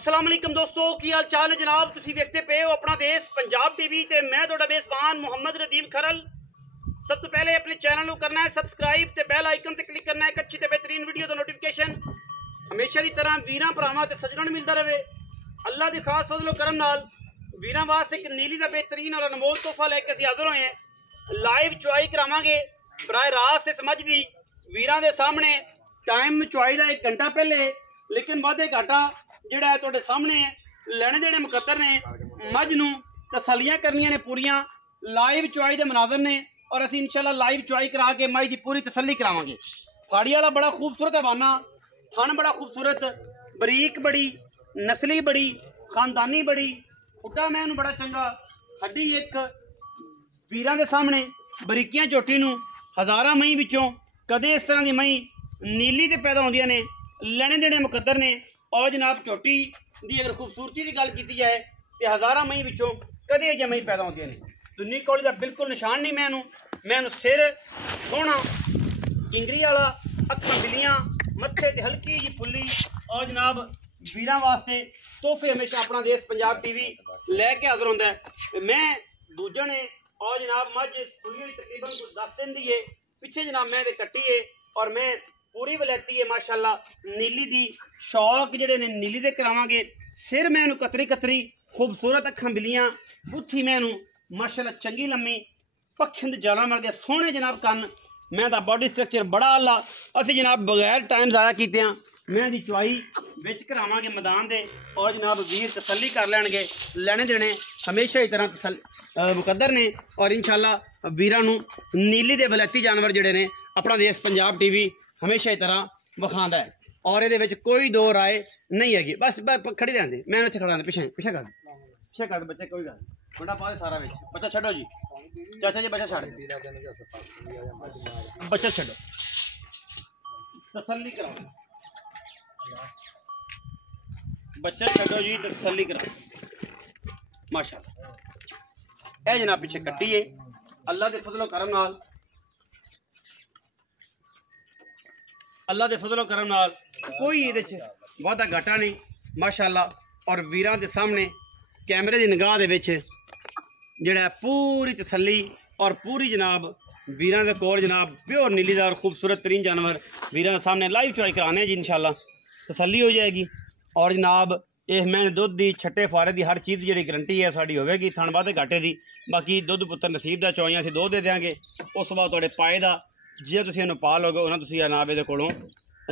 अस्सलाम वालेकुम दोस्तों, की हाल चाल है जनाब। तुसी देखते पे हो अपना देश पंजाब टीवी ते मैं तुहाडा मेज़बान मोहम्मद रदीम खरल। सब तो पहले अपने चैनल को करना है सबसक्राइब ते बेल आइकन ते क्लिक करना है एक अच्छी ते बेहतरीन वीडियो दा नोटिफिकेशन हमेशा की तरह वीरां भरावां ते सज्जणां नूं मिलता रहे। अल्लाह के खास फजलो करम नाल वीरां वास्ते एक नीली का बेहतरीन और अनमोल तोहफा लैके असीं हाज़र होए हैं। लाइव चुआई करावांगे बराए रास्त इस मझ दी वीरां दे सामने। टाइम चुआई का 1 घंटा पहले, लेकिन वादे घाटा जिहड़ा है तुहाडे सामने है। लैने देने मुकद्दर ने, मझ नूं तसल्लियां करनियां ने पूरियां। लाइव चुआई दे मनाजर ने और असीं इंशाल्लाह लाइव चुआई करा के मझ की पूरी तसल्ली करावांगे। फाड़ी वाला बड़ा खूबसूरत हवाना, थन बड़ा खूबसूरत, बरीक बड़ी, नस्ली बड़ी, खानदानी बड़ी, खुट्टा मैनू बड़ा चंगा, हड्डी एक। वीरां दे सामने बरीकियां झोटी नूं हज़ारां मई विचों कदे इस तरह की मई नीली ते पैदा होंदियां ने। लैने देने मुकद्दर ने और जनाब झोटी की अगर खूबसूरती की गल की जाए तो हज़ारां मई विचों कदे इह मई पैदा होंदियां ने। दुन्नी कौड़ी का बिल्कुल निशान नहीं मैनू सिर सोहना किंगरी वाला, अखां बिलियां, मत्थे ते हल्की जी फुल्ली। और जनाब वीरां वास्ते तोहफे हमेशा अपना देश पंजाब टीवी लैके हाज़र होंदा है। मैं दूजे ने और जनाब मझ सुई हुई तकरीबन कुछ 10 दिन दी है। पिछे जनाब मैं कट्टी है और मैं पूरी वलैती है माशाअल्लाह। नीली दी शौक जिहड़े ने नीली दे करावांगे। सिर मैनू कतरी कतरी खूबसूरत, अखां बिलियां, बुत्थी मैनू माशाअल्लाह चंगी लम्मी, पखिंद जाला मल गए सोहने जनाब कन। मैं दा बॉडी स्ट्रक्चर बड़ा आला। असीं जनाब बगैर टाइम ज़ाया कीते मैं दी चुआई विच करावांगे मैदान दे और जनाब वीर तसल्ली कर लैणगे। लैने देने हमेशा ही तरह मुकद्दर ने और इंशाअल्लाह वीरां नूं नीली दे वलैती जानवर जिहड़े ने अपना देश पंजाब टीवी हमेशा ही तरह विखांदा है और ये कोई दो राय नहीं हैगी। बस खड़ी रहने दे, मैं इत्थे खड़ा पिछे पिछे कर बच्चे, कोई गल मुंडा पा दे सारा विच। बच्चा छड्डो जी, चाचा जी बच्चा छड्ड, बच्चा छड्डो, तसल्ली कराओ, बच्चा छड्डो जी, तसल्ली कराओ माशाअल्लाह। ए जनाब पिछे कट्टी है अल्लाह के फजलो करम नाल, अल्लाह के फजलो करम नाल कोई ये वादा घाटा नहीं माशाअल्लाह। और वीरां दे सामने कैमरे की निगाह दे विच जिहड़ा पूरी तसल्ली और पूरी जनाब वीरां दे कोल जनाब प्योर नीली दा और खूबसूरत तरीन जानवर वीरां दे सामने लाइव चुआई कराने जी इंशाअल्लाह। तसल्ली हो जाएगी और जनाब ये मैं दुध की छट्टे फारे की हर चीज़ जी गरंटी है साड़ी होगी। थन वादे घाटे की बाकी दुध पुत्र नसीब का चौइयां असीं 2 दे देंगे। उस तो बाद तुहाडे पाए का जे तुसीं इहनूं पा लोगे उन्हें तुसीं जनाब इहदे कोलों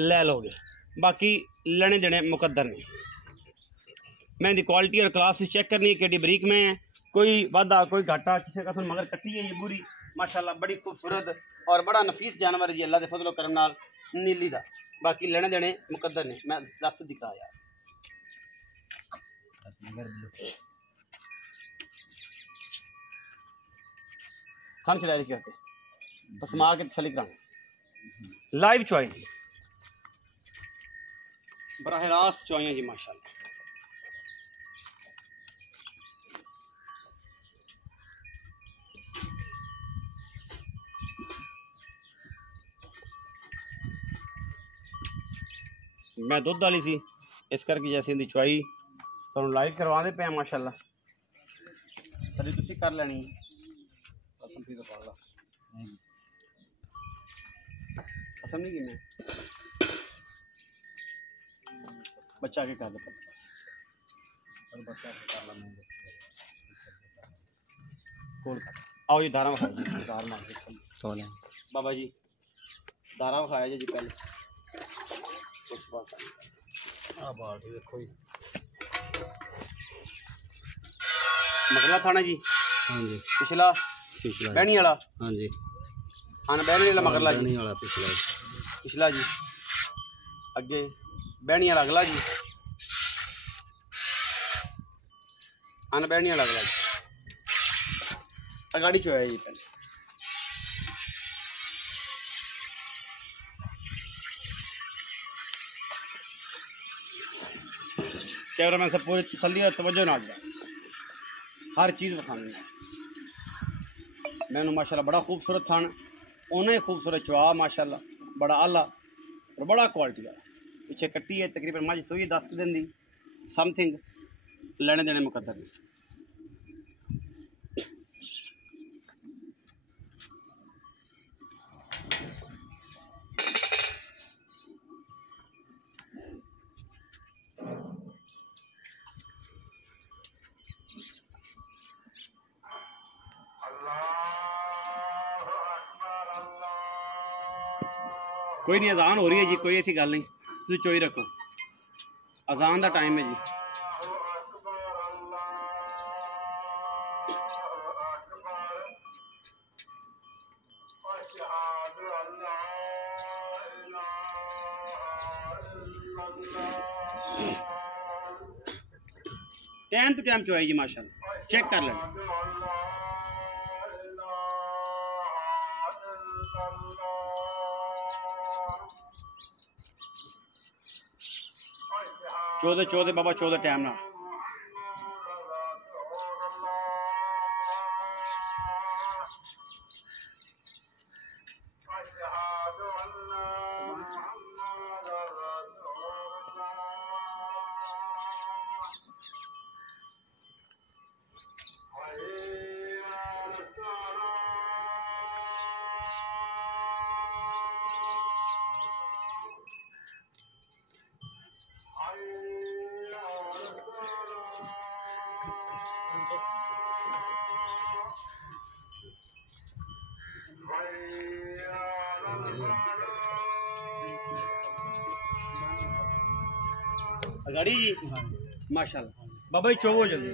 लै लोगे। बाकी लेने देने मुकद्दर ने। मैं इहदी क्वालिटी और क्लास चेक करनी है कि बरीक में है, कोई वादा कोई घाटा किसी का मगर कट्टी है ये पूरी माशाअल्लाह। बड़ी खूबसूरत और बड़ा नफीस जानवर जी अल्लाह के फजलो करम नाल नीली दा। बाकी लेने देने मुकद्दर ने। मैं दस दिखा यार खान चला रही के बस माँ के तसली कराना। लाइव चुआई बराह रास्त चुआइयाँ जी माशाअल्लाह। मैं दुध वाली सी इस करके जैसे इनकी चुआई तुहानूं लाइव करवा दे पे माशाअल्लाह। कभी तुसीं कर लैनी कसम नहीं गिने बच्चा आगे कर दे खोल कर आओ जी। दारा विखाओ जी, दार मार बाबा जी दारा विखाया जी पहले देखो जी मगला थाना जी। हाँ जी पिछला बहनी वाला। हाँ जी हाँ बहनी वाला मगरला जी वाला पिछला जी। अगे बहनी वाला अगला जी। हाँ बहनी वाला अगला जी। अगाड़ी चोया जी पहले। कैमरा मैन सब पूरी तसल्ली और तवज्जो नाल हर चीज़ दिखानी है। मैनू माशाल्लाह बड़ा खूबसूरत थन, उन्हें खूबसूरत चुआ माशाल्लाह बड़ा आला और बड़ा क्वालिटी का। पिछे कट्टी है तकरीबन मझ सूई 10 दिन दी समथिंग लेने देने मुकद्दर नहीं। कोई नहीं, अजान हो रही है जी, कोई ऐसी गल नहीं, तुम चोई रखो, अजान का टाइम है जी। टाइम टू टाइम चोई जी माशाल्लाह, चेक कर लेना। चौदह चौदह बाबा, चौदह टाइम ना। गाड़ी जी माशाल्लाह बाबा जी, चोवो जल्दी,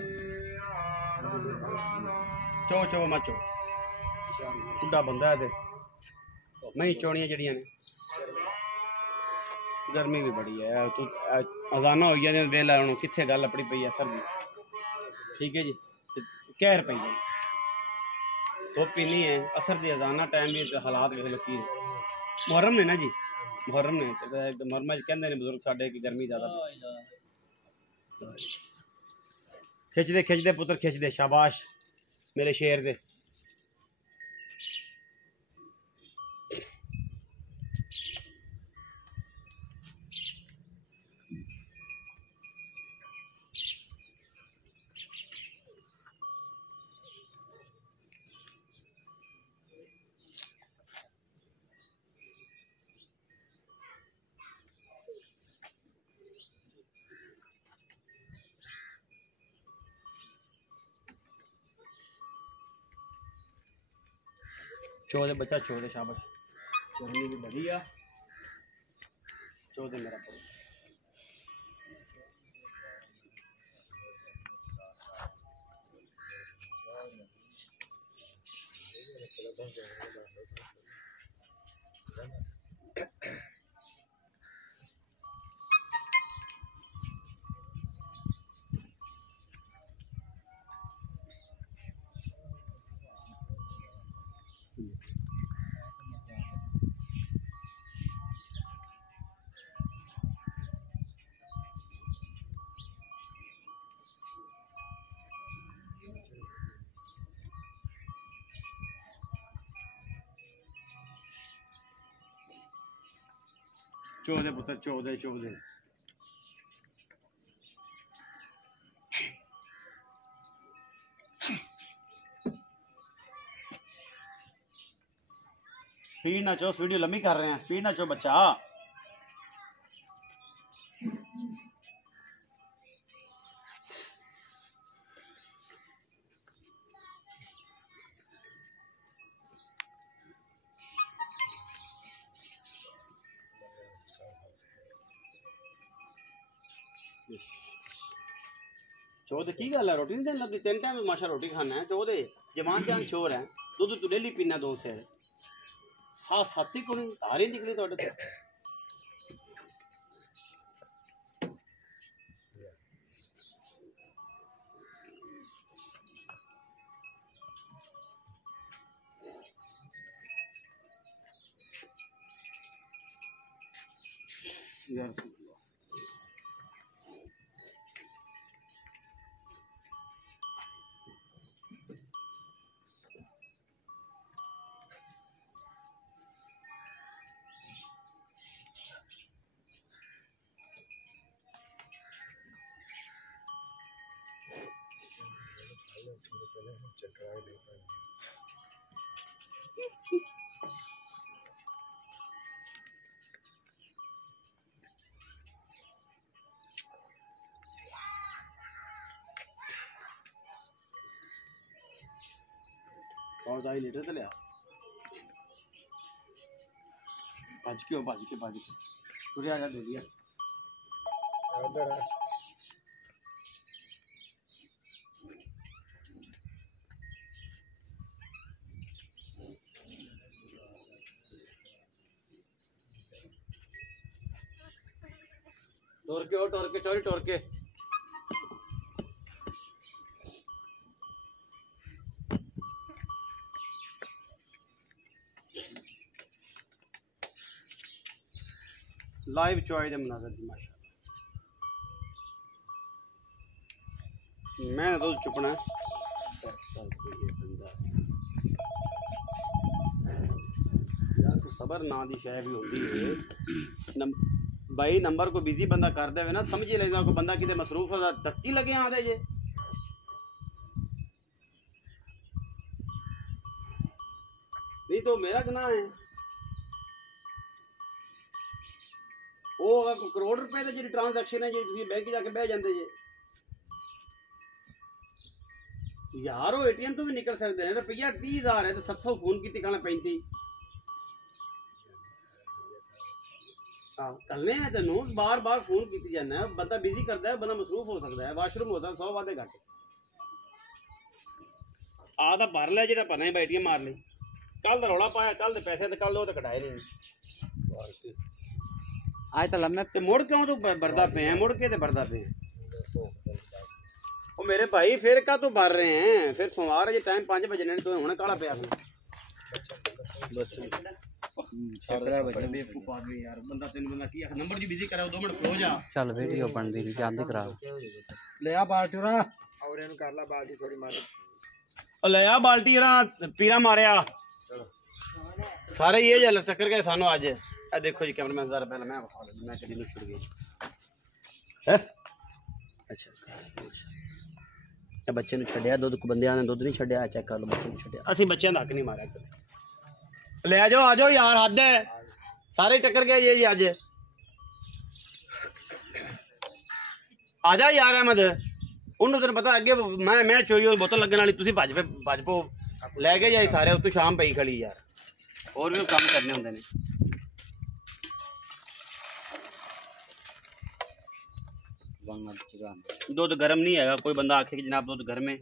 चो चो मत चो, बुढ़ा बंदा है मैं ही चोनियां जड़ियां ने, गर्मी भी बड़ी है, तो अजाना हो गया वेला हूँ कितने गल अपनी पई है सर दी, ठीक है जी, कहर पई है, धुप ही नहीं है, असर दी अजाना टाइम भी हालात वेख लो की मुहर्रम ने ना जी, मुहर्रम ने मुहर्रम कहते हैं बुजुर्ग साडे कि गर्मी ज़्यादा, खिंचदे खिंचदे पुत्र खिंचदे, शाबाश मेरे शेर दे। चौदह बच्चा, चौदह शाबाश, गर्मी भी बड़ी आ, चौदह मेरा पुत्र। चौदह पुत्र, चौदह चौदह, स्पीड ना चो, वीडियो लंबी कर रहे हैं, स्पीड ना चो बच्चा। चौदह की गल है, रोटी नहीं देने लगी, तीन टाइम माशा रोटी खाना है, चौदह जवान जान छोर है, दूध तू डेली पीना दो से, सात सात ही को नहीं धार ही निकली थोड़े तो। यार और 2.5 लीटर तो लिया भज के तुरे आ जा दे दिया टोर के चोरी टोर के लाइव चॉइस दे मनाजर दी माशा मैं तो चुपना यार तो सबर ना दी शय भी होती है भाई नंबर को बिजी बंदा कर दे ना समझ ही लेगा कोई बंदा किते मसरूफ होता धक्की लगे आदे जे नहीं तो मेरा गुनाह है वो अगर करोड़ रुपए की जी ट्रांसैक्शन है जी बैंक जाके बह जाते जे यार वो एटीएम तो भी निकल सकते हैं रुपया 30,000 है तो 700 फोन की कहना 35 करने हैं तेनों बार बार फोन की जाना है बंदा बिजी करता है बंदा मसरूफ हो सकता है वाशरूम होता है 100 बातें घट तो भर लिया जो भरना ही बैठिए मार ली कल तो रौला पाया कल तो पैसे तो कल दो तो कटाए नहीं आज तो लम्बे तो मुड़ क्यों तू भरदा पे है मुड़ के तो भरदा पे है वो मेरे भाई फिर का तो भर रहे हैं फिर सोमवार है टाइम 5 बजे तो होने काला पे चल वीडियो बनदी नहीं जांदी करा ले आ बाल्टी रा और इनु कर ला बाल्टी थोड़ी मार ओ ले आ बाल्टी रा पीरा मारया सारे ये जल टक्कर गए सानू आज ए देखो जी कैमरामैन जरा पहले मैं बता दूं मैं चली छुड़ गई है अच्छा ਇਹ ਬੱਚੇ ਨੂੰ ਛੱਡਿਆ ਦੁੱਧ ਬੰਦਿਆਂ ਨੇ ਦੁੱਧ ਨਹੀਂ ਛੱਡਿਆ ਚੈੱਕ ਕਰ ਲਓ ਬੱਚੇ ਨੂੰ ਛੱਡਿਆ ਅਸੀਂ ਬੱਚਿਆਂ ਦਾ ਹੱਕ ਨਹੀਂ ਮਾਰਿਆ ਕਦੇ ले जाओ आ जाओ यार हद है सारे टक्कर गए ये अज आ जा यार अहमद उन्होंने तेन पता अगे मैं चोई और बोतल लगने वाली तुम भज पो लै गए जाए सारे उत्तों शाम पई खड़ी यार और भी काम करने होंगे ने दुध गर्म नहीं है कोई बंदा आखे कि जनाब दुध गर्म है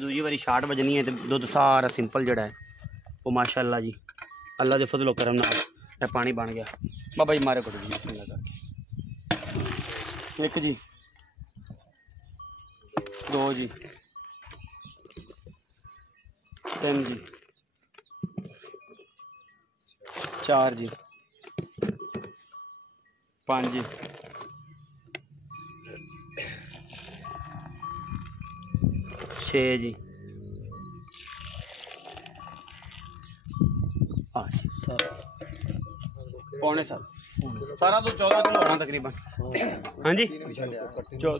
दूजी बारी 60 बजनी है तो दुध सारा सिंपल जड़ा है वो माशाअल्लाह जी अल्लाह के फजलो करम नाल पानी बन गया बाबा जी मारे कुछ एक जी 2 जी 3 जी 4 जी 5 जी 6 जी पौने 7 सारा तो 14 किलो होना तकरीबन हाँ जी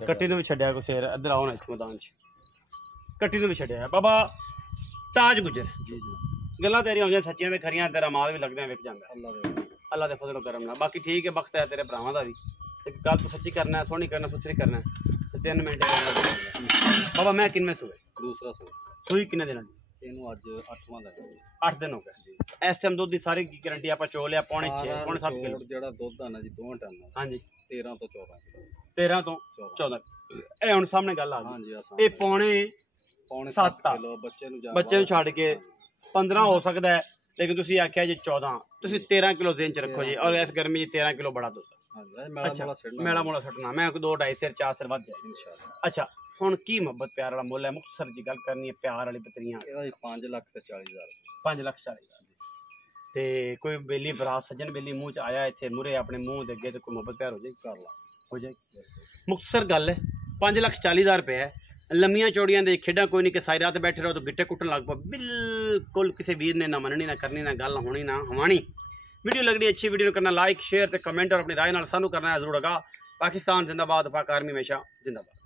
कट्टी ने भी छड्या को शेर इधर आओ ना इस मैदान कट्टी ने भी छड्या बाबा ताज गुजर गल्लां तेरी होंदियां सच्चियां ते खरियां तेरा माल भी लगदे विक जांदा अल्लाह दे फजल करम नाल बाकी ठीक है वक्त है तेरे भरावां दा भी गल तो सच्ची करना है सोहनी करना सुथरी करना है ते 3 मिनट बाबा मैं किन्ने सुए दूसरा सुई किन्ने दिनां आज 8 दिन हो गए इस टाइम दुध की सारी गारंटी आप चो लिया पौने 7 किलो जो दुध आना जी 2 टन हाँ जी 13 तो 14 ये हुण सामने गल आ गई पौने 7 किलो बच्चे छड़ के 15 हो सकता है लेकिन तुसीं आख्या जी 14 तुसीं 13 किलो दिन च रखो जी और इस गर्मी 13 किलो बड़ा दुध मेला मोला सटना मैं 2 2.5 सिर 4 सिर वध जाए अच्छा हुण की मुहब्बत प्यार वाला मुल है मुख्तसर जी गल करनी है प्यार वाली पतरियां 5 लाख ते 40,000 5 लाख 40,000 ते कोई बेली बरात सज्जन बेली मुँह च आया इत्थे मुरे अपने मुँह दे अगे तो कोई मुहब्बत प्यार हो जाए कर ला हो जाए मुख्तसर गल है 5 लाख 40,000 रुपये है लम्मियां चौड़ियां दे खेडा कोई नहीं कि सारी रात बैठे रहो तो गिट्टे कुट्टन लग पो बिल्कुल किसी वीर ने ना मननी ना करनी ना गल होनी ना हवानी वीडियो लगनी अच्छी वीडियो करना लाइक शेयर ते कमेंट और अपनी राय नाल सानू करना है जरूर। पाकिस्तान जिंदाबाद पाक आर्मी हमेशा जिंदाबाद।